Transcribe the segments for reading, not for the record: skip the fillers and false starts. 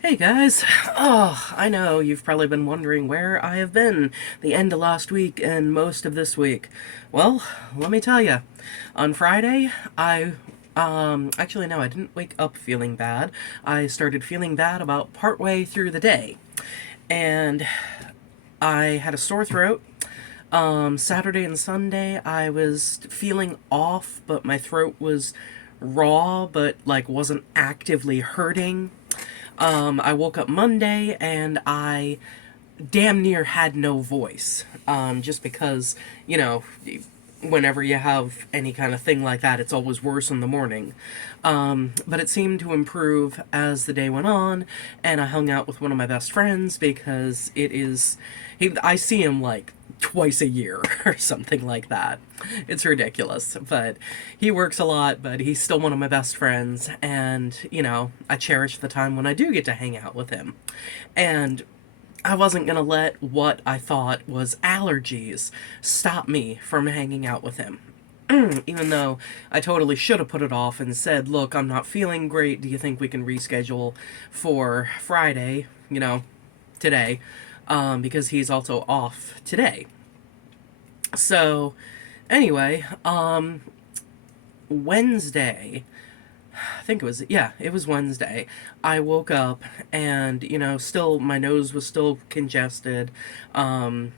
Hey guys! Oh, I know you've probably been wondering where I have been the end of last week and most of this week. Well, let me tell you. On Friday, actually, no, I didn't wake up feeling bad. I started feeling bad about partway through the day. And I had a sore throat. Saturday and Sunday, I was feeling off, but my throat was raw, but like wasn't actively hurting. I woke up Monday and I damn near had no voice. Just because, you know, whenever you have any kind of thing like that, it's always worse in the morning. But it seemed to improve as the day went on, and I hung out with one of my best friends because I see him like twice a year or something like that. It's ridiculous, but he works a lot, but he's still one of my best friends, and, I cherish the time when I do get to hang out with him. And I wasn't going to let what I thought was allergies stop me from hanging out with him. Even though I totally should have put it off and said, look, I'm not feeling great. Do you think we can reschedule for Friday, today? Because he's also off today. So, anyway, Wednesday, I think it was Wednesday. I woke up and, still, my nose was still congested. And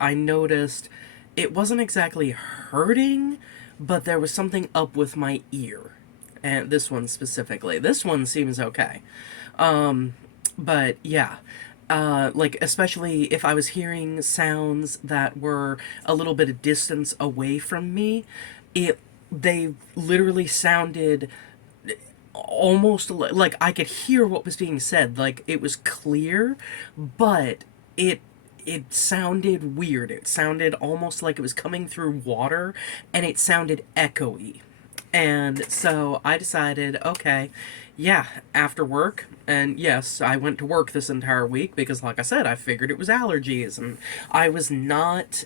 I noticed it wasn't exactly hurting, but there was something up with my ear. And this one specifically. This one seems okay. But yeah. Like, especially if I was hearing sounds that were a little bit of distance away from me, they literally sounded almost like I could hear what was being said. Like, it was clear, but it sounded weird. It sounded almost like it was coming through water, and it sounded echoey. And so I decided, okay, yeah, after work, and yes, I went to work this entire week because, like I said, I figured it was allergies, and I was not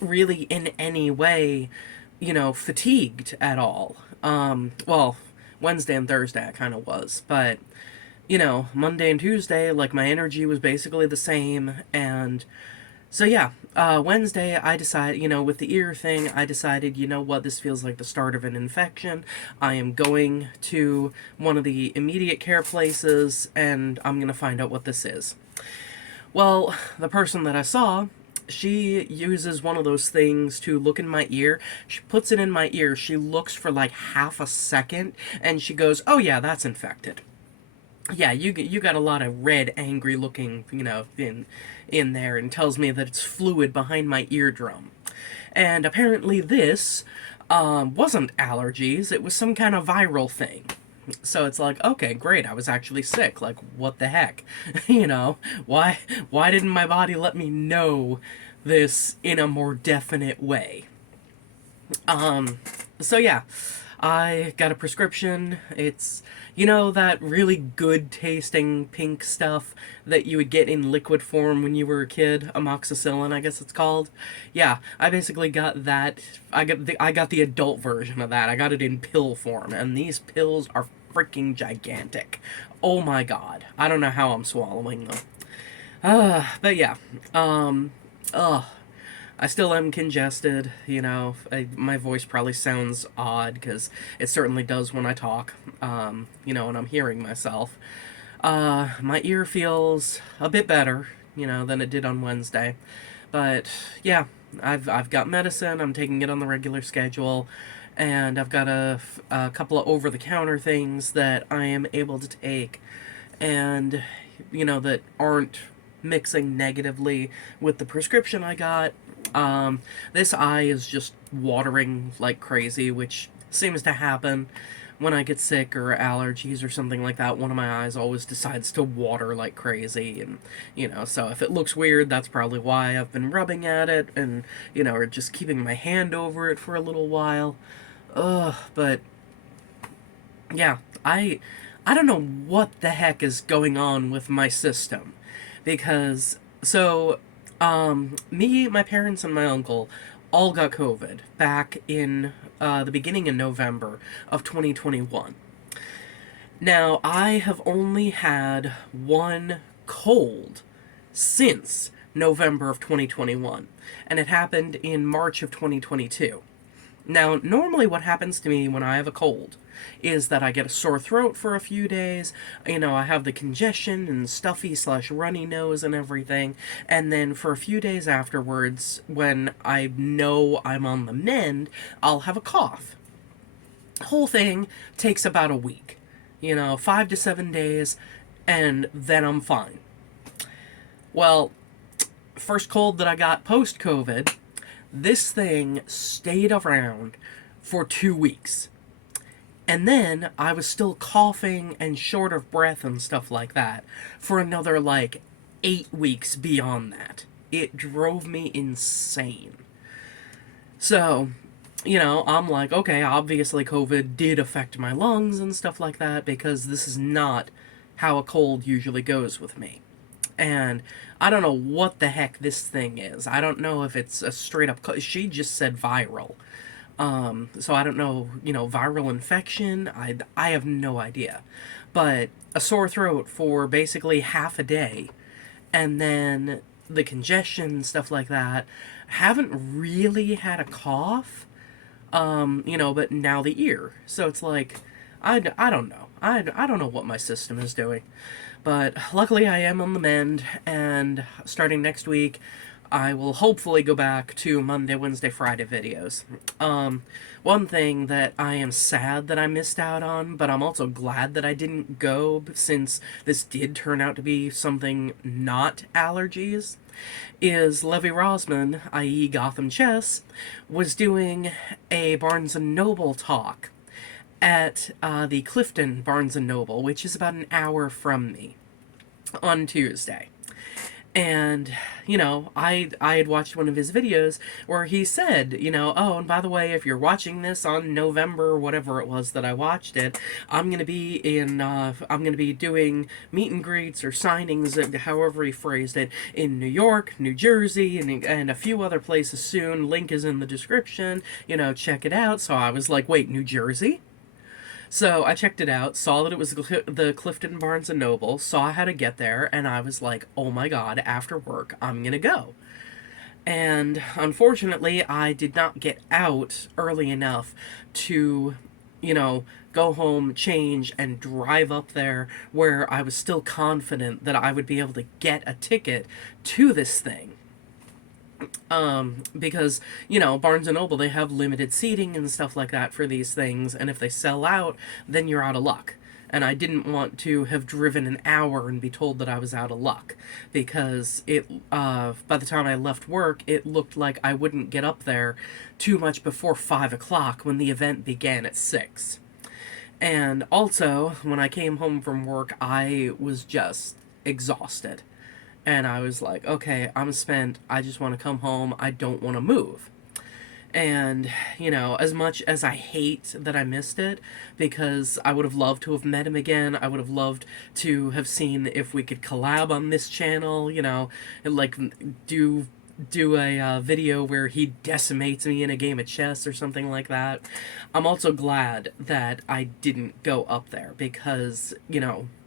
really in any way, fatigued at all. Well, Wednesday and Thursday I kind of was, but Monday and Tuesday, like, my energy was basically the same. And so, yeah, Wednesday, I decided, with the ear thing, I decided, what, this feels like the start of an infection. I am going to one of the immediate care places, and I'm going to find out what this is. Well, the person that I saw, she uses one of those things to look in my ear. She puts it in my ear. She looks for like half a second, and she goes, "Oh yeah, that's infected. Yeah, you got a lot of red, angry looking, in there," and tells me that it's fluid behind my eardrum. And apparently this wasn't allergies. It was some kind of viral thing. So it's like, okay, great. I was actually sick. Like, what the heck? Why didn't my body let me know this in a more definite way? So yeah, I got a prescription. It's, that really good tasting pink stuff that you would get in liquid form when you were a kid, amoxicillin, I guess it's called. Yeah, I basically got that. I got the adult version of that. I got it in pill form, and these pills are freaking gigantic. Oh my god. I don't know how I'm swallowing them. But yeah. Ugh. I still am congested, my voice probably sounds odd because it certainly does when I talk, and I'm hearing myself. My ear feels a bit better, than it did on Wednesday. But yeah, I've got medicine, I'm taking it on the regular schedule, and I've got a couple of over the counter things that I am able to take, and, that aren't mixing negatively with the prescription I got. This eye is just watering like crazy, which seems to happen when I get sick or allergies or something like that. One of my eyes always decides to water like crazy, and, so if it looks weird, that's probably why I've been rubbing at it and, or just keeping my hand over it for a little while. But yeah, I don't know what the heck is going on with my system, because me, my parents, and my uncle all got COVID back in the beginning of November of 2021. Now, I have only had one cold since November of 2021, and it happened in March of 2022. Now, normally what happens to me when I have a cold is that I get a sore throat for a few days. I have the congestion and stuffy slash runny nose and everything. And then for a few days afterwards, when I know I'm on the mend, I'll have a cough. Whole thing takes about a week, 5 to 7 days, and then I'm fine. Well, first cold that I got post COVID, this thing stayed around for 2 weeks. And then I was still coughing and short of breath and stuff like that for another 8 weeks beyond that. It drove me insane. So, I'm like, okay, obviously COVID did affect my lungs and stuff like that because this is not how a cold usually goes with me. And I don't know what the heck this thing is. I don't know if it's a straight up. She just said viral. So I don't know, viral infection. I have no idea. But a sore throat for basically half a day. And then the congestion and stuff like that. Haven't really had a cough. But now the ear. So it's like, I don't know. I don't know what my system is doing. But luckily I am on the mend, and starting next week, I will hopefully go back to Monday, Wednesday, Friday videos. One thing that I am sad that I missed out on, but I'm also glad that I didn't go since this did turn out to be something not allergies, is Levi Rosman, i.e. Gotham Chess, was doing a Barnes & Noble talk at the Clifton Barnes & Noble, which is about an hour from me, on Tuesday. And, I had watched one of his videos where he said, oh, and by the way, if you're watching this on November, whatever it was that I watched it, I'm going to be doing meet and greets or signings, however he phrased it, in New York, New Jersey, and a few other places soon. Link is in the description, check it out. So I was like, wait, New Jersey? So I checked it out, saw that it was the Clifton Barnes & Noble, saw how to get there, and I was like, oh my god, after work, I'm gonna go. And unfortunately, I did not get out early enough to, go home, change, and drive up there where I was still confident that I would be able to get a ticket to this thing. Because, Barnes & Noble, they have limited seating and stuff like that for these things, and if they sell out, then you're out of luck. And I didn't want to have driven an hour and be told that I was out of luck, because by the time I left work, it looked like I wouldn't get up there too much before 5 o'clock when the event began at 6. And also, when I came home from work, I was just exhausted. And I was like, okay, I'm spent. I just want to come home. I don't want to move. And, as much as I hate that I missed it, because I would have loved to have met him again, I would have loved to have seen if we could collab on this channel, and do a video where he decimates me in a game of chess or something like that. I'm also glad that I didn't go up there because,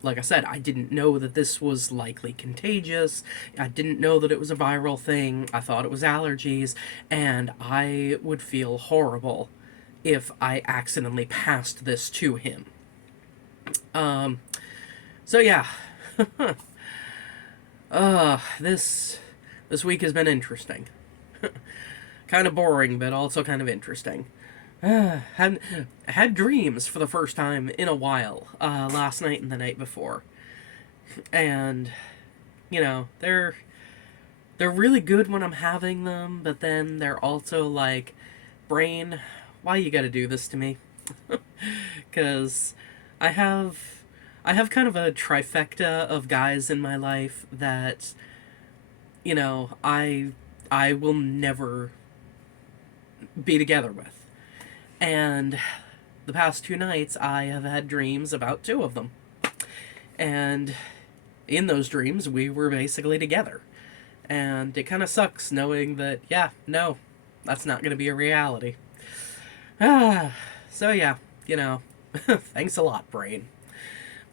like I said, I didn't know that this was likely contagious. I didn't know that it was a viral thing. I thought it was allergies, and I would feel horrible if I accidentally passed this to him. So yeah. This week has been interesting. Kind of boring, but also kind of interesting. Had dreams for the first time in a while, last night and the night before. And, they're really good when I'm having them, but then they're also like, brain, why you gotta do this to me? Because I have kind of a trifecta of guys in my life that, I will never be together with. And the past 2 nights, I have had dreams about 2 of them. And in those dreams, we were basically together. And it kind of sucks knowing that, yeah, no, that's not going to be a reality. So yeah, thanks a lot, brain.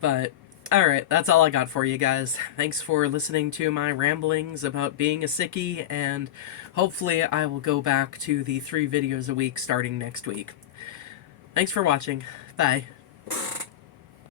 But, alright, that's all I got for you guys. Thanks for listening to my ramblings about being a sickie, and hopefully I will go back to the 3 videos a week starting next week. Thanks for watching. Bye.